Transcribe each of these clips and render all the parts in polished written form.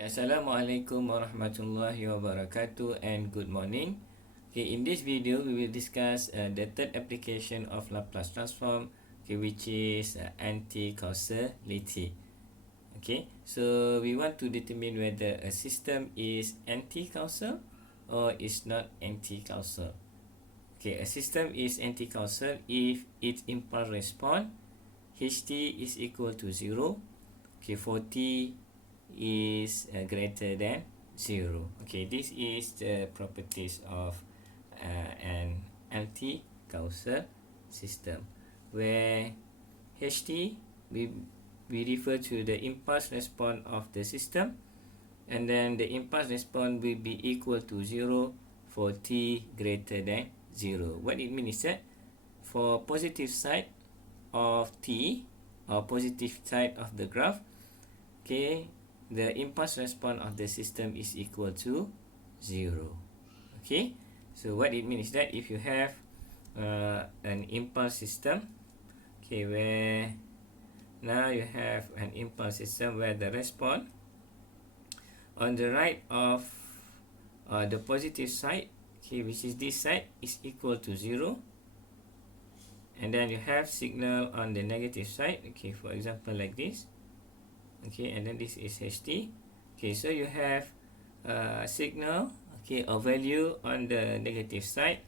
Assalamualaikum warahmatullahi wabarakatuh and good morning. In this video we will discuss the third application of Laplace transform, which is anti-causality. So we want to determine whether a system is anti-causal or is not anti-causal. A system is anti-causal if its impulse response ht is equal to 0, for t is greater than 0. This is the properties of an anti-causal system, where ht we refer to the impulse response of the system, and then the impulse response will be equal to 0 for t greater than 0. What it means is that for positive side of t, or positive side of the graph, the impulse response of the system is equal to 0. So what it means is that if you have an impulse system, where now you have an impulse system where the response on the right of the positive side, which is this side, is equal to 0, and then you have signal on the negative side, for example like this, and then this is ht. So you have a signal, a value on the negative side,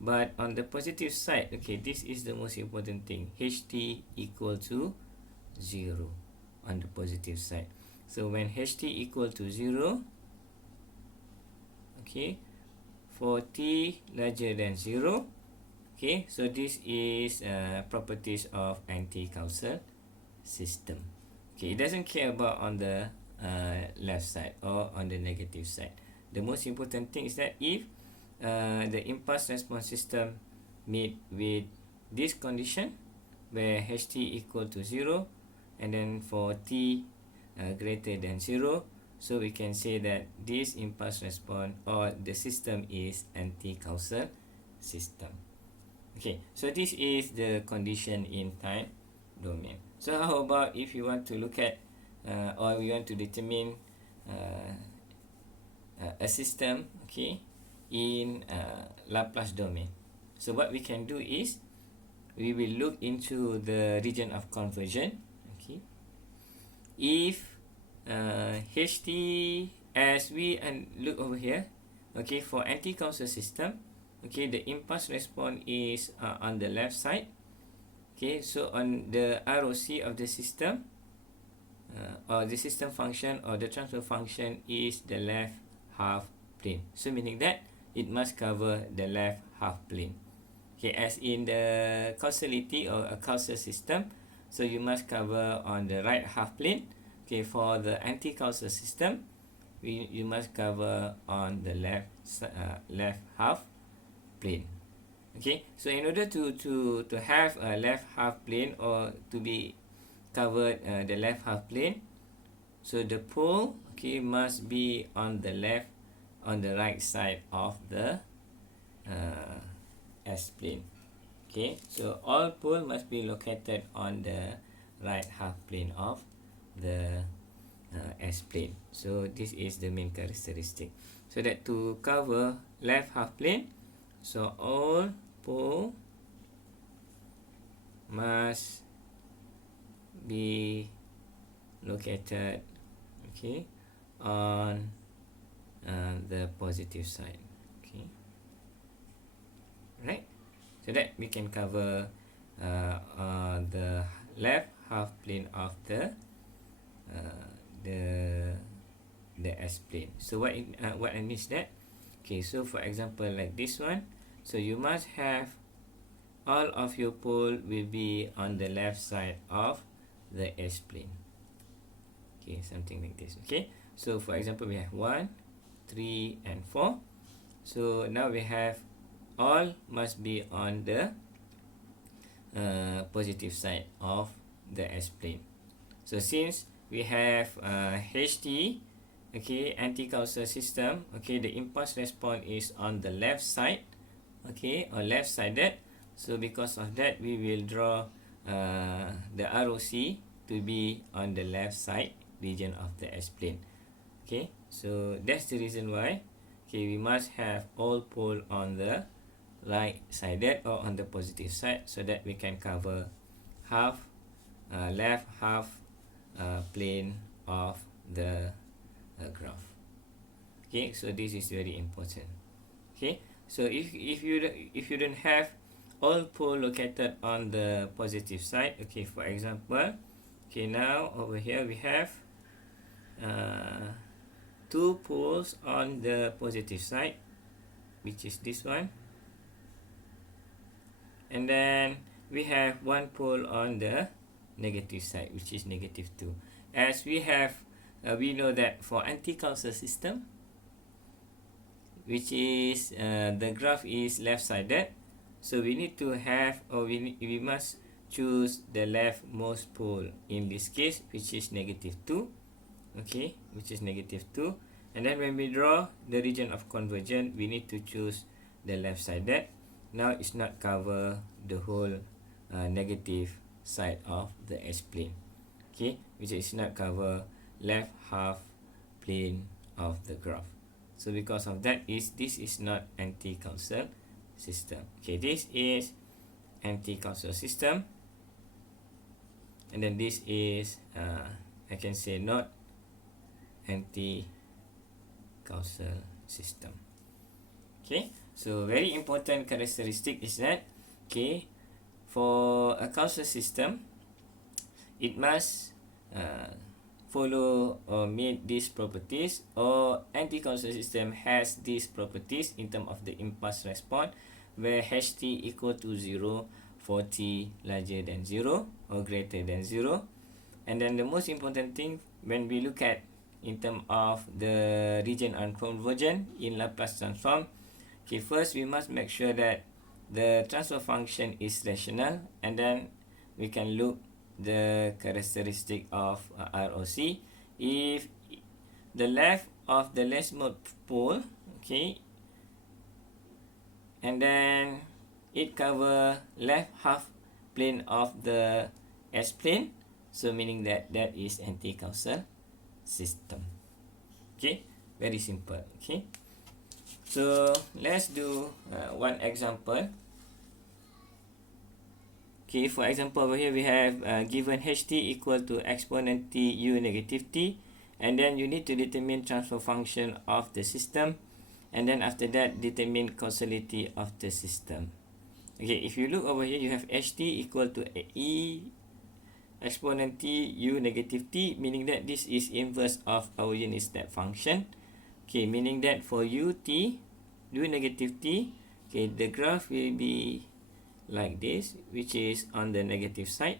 but on the positive side, this is the most important thing, ht equal to 0 on the positive side. So when ht equal to 0, for t larger than 0, so this is properties of anti-causal system. It doesn't care about on the left side or on the negative side. The most important thing is that if the impulse response system meet with this condition, where ht equal to 0, and then for t greater than 0, so we can say that this impulse response or the system is anti-causal system. So this is the condition in time domain. So how about if you want to look at or we want to determine a system in Laplace domain? So what we can do is we will look into the region of conversion. If ht, as we look over here, for anti-causal system, the impulse response is on the left side. So on the ROC of the system, or the system function or the transfer function is the left half plane. So meaning that it must cover the left half plane. As in the causality or a causal system, so you must cover on the right half plane. For the anti-causal system, you must cover on the left half plane. So in order to have a left half plane or to be covered the left half plane, so the pole must be on the right side of the S plane. So all pole must be located on the right half plane of the S plane. So this is the main characteristic. So that to cover left half plane, so all pole must be located on the positive side. Right? So that we can cover the left half plane of the S plane. So what I mean is that, so for example like this one, so you must have all of your pole will be on the left side of the S plane. Something like this. So for example we have 1, 3 and 4. So now we have all must be on the positive side of the S plane. So since we have ht, anti-causal system, the impulse response is on the left side, or left sided. So because of that, we will draw the ROC to be on the left side region of the S plane. Okay, so that's the reason why, okay, we must have all pole on the right sided or on the positive side, so that we can cover half left half plane of the graph. Okay, so this is very important. Okay, so if you don't have all pole located on the positive side, okay, for example, okay, now over here we have uh, two poles on the positive side, which is this one, and then we have one pole on the negative side, which is -2. As we have we know that for anti-Coulson system, which is the graph is left-sided, so we need to have, or we must choose the leftmost pole in this case, which is -2. Okay, which is -2, and then when we draw the region of convergence, we need to choose the left-sided. Now it's not cover the whole negative side of the S-plane. Okay, which is not cover left half plane of the graph. So because of that, this is not anti-Coulson system. Okay, this is anti-Coulson system, and then this is I can say not anti-Coulson system. Okay, so very important characteristic is that, okay, for a Coulson system, it must follow or meet these properties, or anti-Coulson system has these properties in terms of the impulse response, where ht equal to 0 for t larger than 0 or greater than 0. And then the most important thing when we look at in terms of the region on convergence in Laplace transform, okay, first we must make sure that the transfer function is rational, and then we can look the characteristic of ROC. If the left of the leftmost pole, okay, and then it cover left half plane of the S plane, so meaning that that is anti-Coulson system. Okay, very simple. Okay, so let's do one example. Okay, for example, over here we have given ht equal to exponent t u negative t, and then you need to determine transfer function of the system, and then after that determine causality of the system. Okay, if you look over here, you have ht equal to e exponent t u negative t, meaning that this is inverse of our unit step function. Okay, meaning that for ut u negative t, okay, the graph will be like this, which is on the negative side.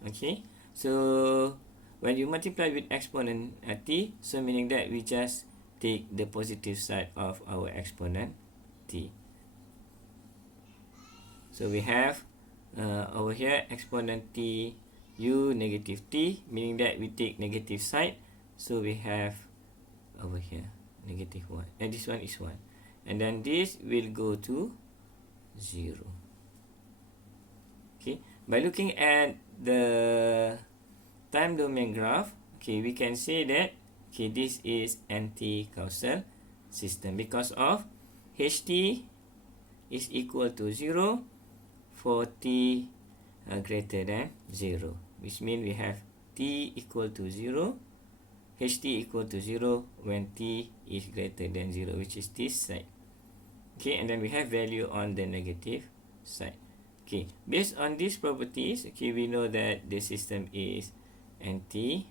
Okay, so when you multiply with exponent t, so meaning that we just take the positive side of our exponent t. So we have over here exponent t u negative t, meaning that we take negative side, so we have over here -1, and this one is 1, and then this will go to 0. Okay, by looking at the time domain graph, okay, we can say that, okay, this is anti-Coulson system because of ht is equal to 0 for t greater than 0, which means we have t equal to 0, ht equal to 0 when t is greater than 0, which is this side. Okay, and then we have value on the negative side. Okay, based on these properties, okay, we know that the system is anti-Coulson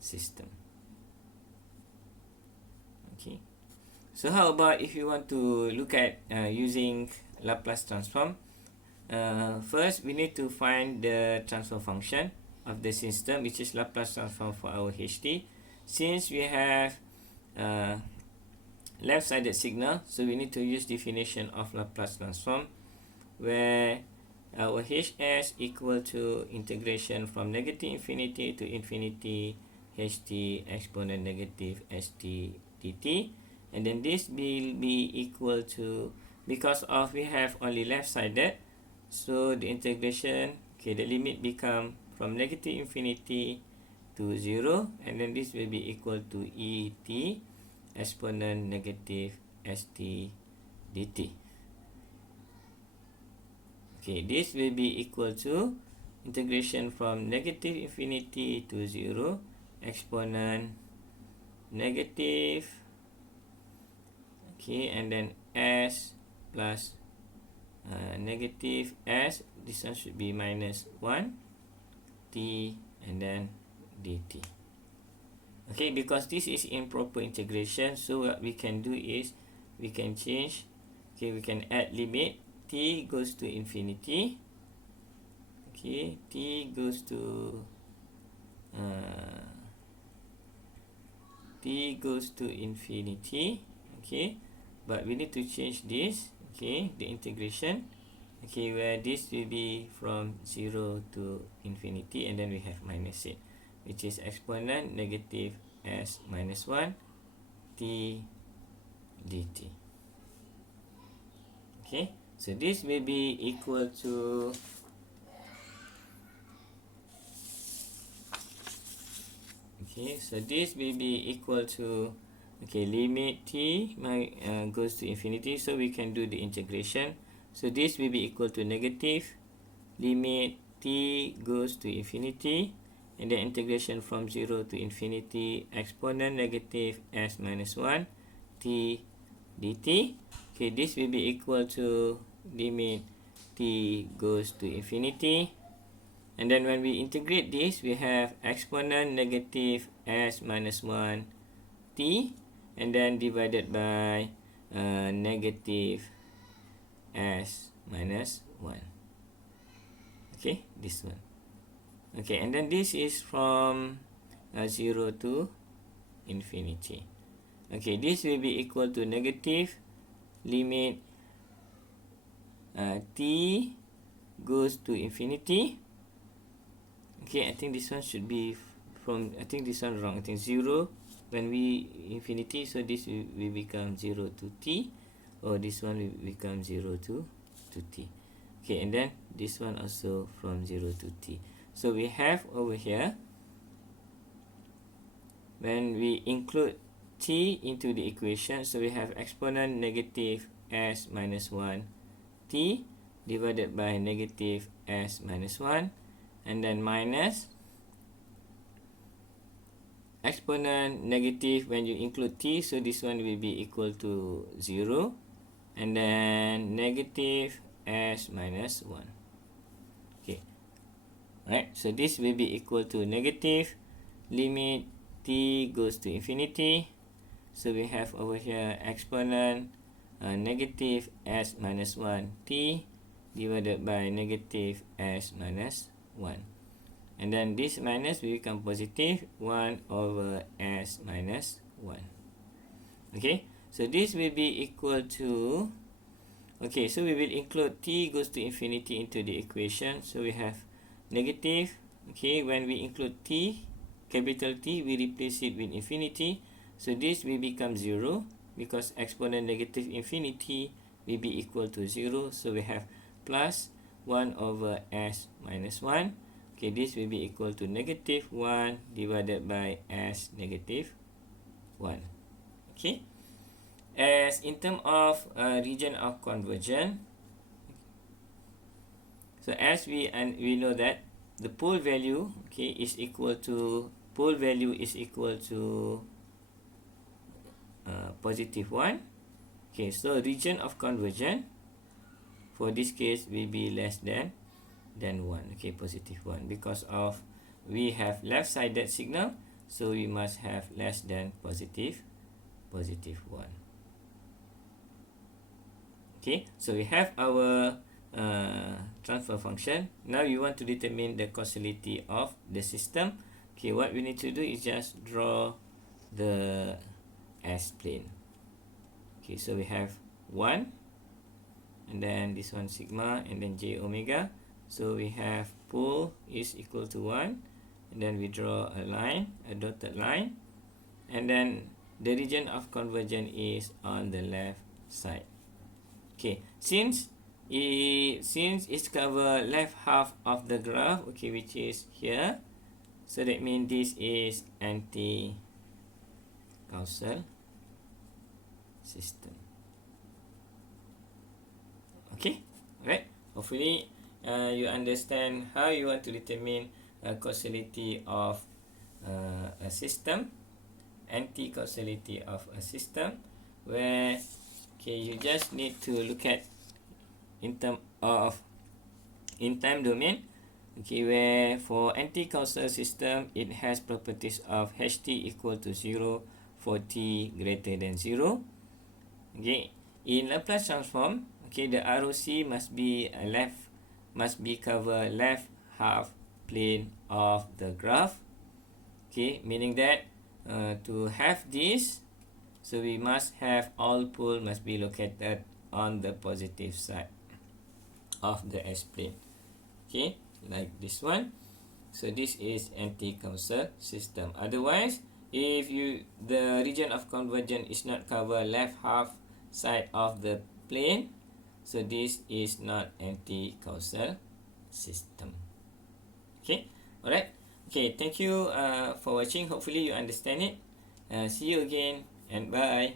system. Okay, so how about if you want to look at using Laplace transform? First, we need to find the transfer function of the system, which is Laplace transform for our ht. Since we have left-sided signal, so we need to use definition of Laplace transform, where our hs equal to integration from negative infinity to infinity ht exponent negative st dt, and then this will be equal to, because of we have only left-sided, so the integration, okay, the limit become from negative infinity to 0, and then this will be equal to et exponent negative st dt. Okay, this will be equal to integration from negative infinity to 0 exponent negative, okay, and then s plus negative s, this one should be minus 1 t and then dt. Okay, because this is improper integration, so what we can do is we can change, okay, we can add limit t goes to infinity, okay, t goes to infinity, okay, but we need to change this, okay, the integration, okay, where this will be from 0 to infinity, and then we have minus it, which is exponent negative s minus 1 t dt. Okay, so this will be equal to limit t goes to infinity, so we can do the integration. So this will be equal to negative limit t goes to infinity, and then integration from 0 to infinity exponent negative s minus 1 t dt. Okay, this will be equal to limit t goes to infinity, and then when we integrate this, we have exponent negative s minus 1 t, and then divided by negative s minus 1. Okay, this one. Okay, and then this is from 0 to infinity. Okay, this will be equal to negative limit t goes to infinity. Okay, I think this one should be from, I think this one wrong. I think 0 when we infinity, so this will become 0 to t, or this one will become 0 to t. Okay, and then this one also from 0 to t. So we have over here, when we include t into the equation, so we have exponent negative s minus 1 t divided by negative s minus 1, and then minus exponent negative when you include t, so this one will be equal to 0, and then negative s minus 1. Okay, right, so this will be equal to negative limit t goes to infinity, so we have over here exponent negative s minus 1 t divided by negative s minus 1, and then this minus will become positive 1 over s minus 1. Okay, so this will be equal to, okay, so we will include t goes to infinity into the equation, so we have negative, okay, when we include t, capital T, we replace it with infinity, so this will become 0, because exponent negative infinity will be equal to 0, so we have plus 1 over s minus 1. Okay, this will be equal to negative 1 divided by s negative 1. Okay, as in terms of region of convergence, so as we know that the pole value, okay, is equal to positive 1. Okay, so region of convergence for this case will be less than 1. Okay, positive 1, because of we have left-sided signal, so we must have less than positive 1. Okay, so we have our transfer function. Now you want to determine the causality of the system. Okay, what we need to do is just draw the S-plane. Okay, so we have 1, and then this one sigma, and then j omega. So we have pole is equal to 1, and then we draw a line, a dotted line, and then the region of convergence is on the left side. Okay, since it's cover left half of the graph, okay, which is here, So that means this is anti-causal system. Okay, alright. Hopefully, you understand how you want to determine causality of a system, anti-causality of a system, where you just need to look at in time domain. Where for anti-causal system, it has properties of ht equal to 0 for t greater than 0. In Laplace transform, the ROC must be cover left half plane of the graph. Meaning that to have this, so we must have all pole must be located on the positive side of the S-plane. Like this one. So this is anti-causal system. Otherwise, if the region of convergence is not cover left half side of the plane, so this is not anti-causal system. Alright. Thank you for watching. Hopefully you understand it. See you again and bye.